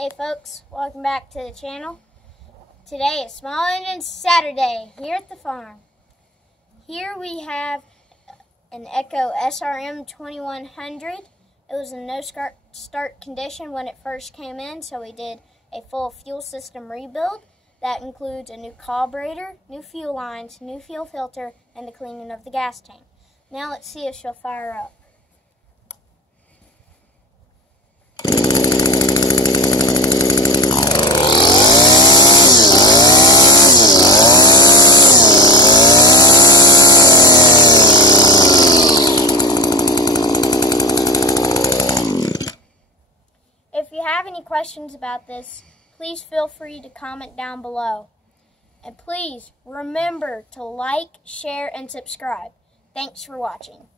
Hey folks, welcome back to the channel. Today is Small Engine Saturday here at the farm. Here we have an Echo SRM-2100. It was in no start condition when it first came in, so we did a full fuel system rebuild. That includes a new carburetor, new fuel lines, new fuel filter, and the cleaning of the gas tank. Now let's see if she'll fire up. If you have any questions about this, please feel free to comment down below. And please remember to like, share, and subscribe. Thanks for watching.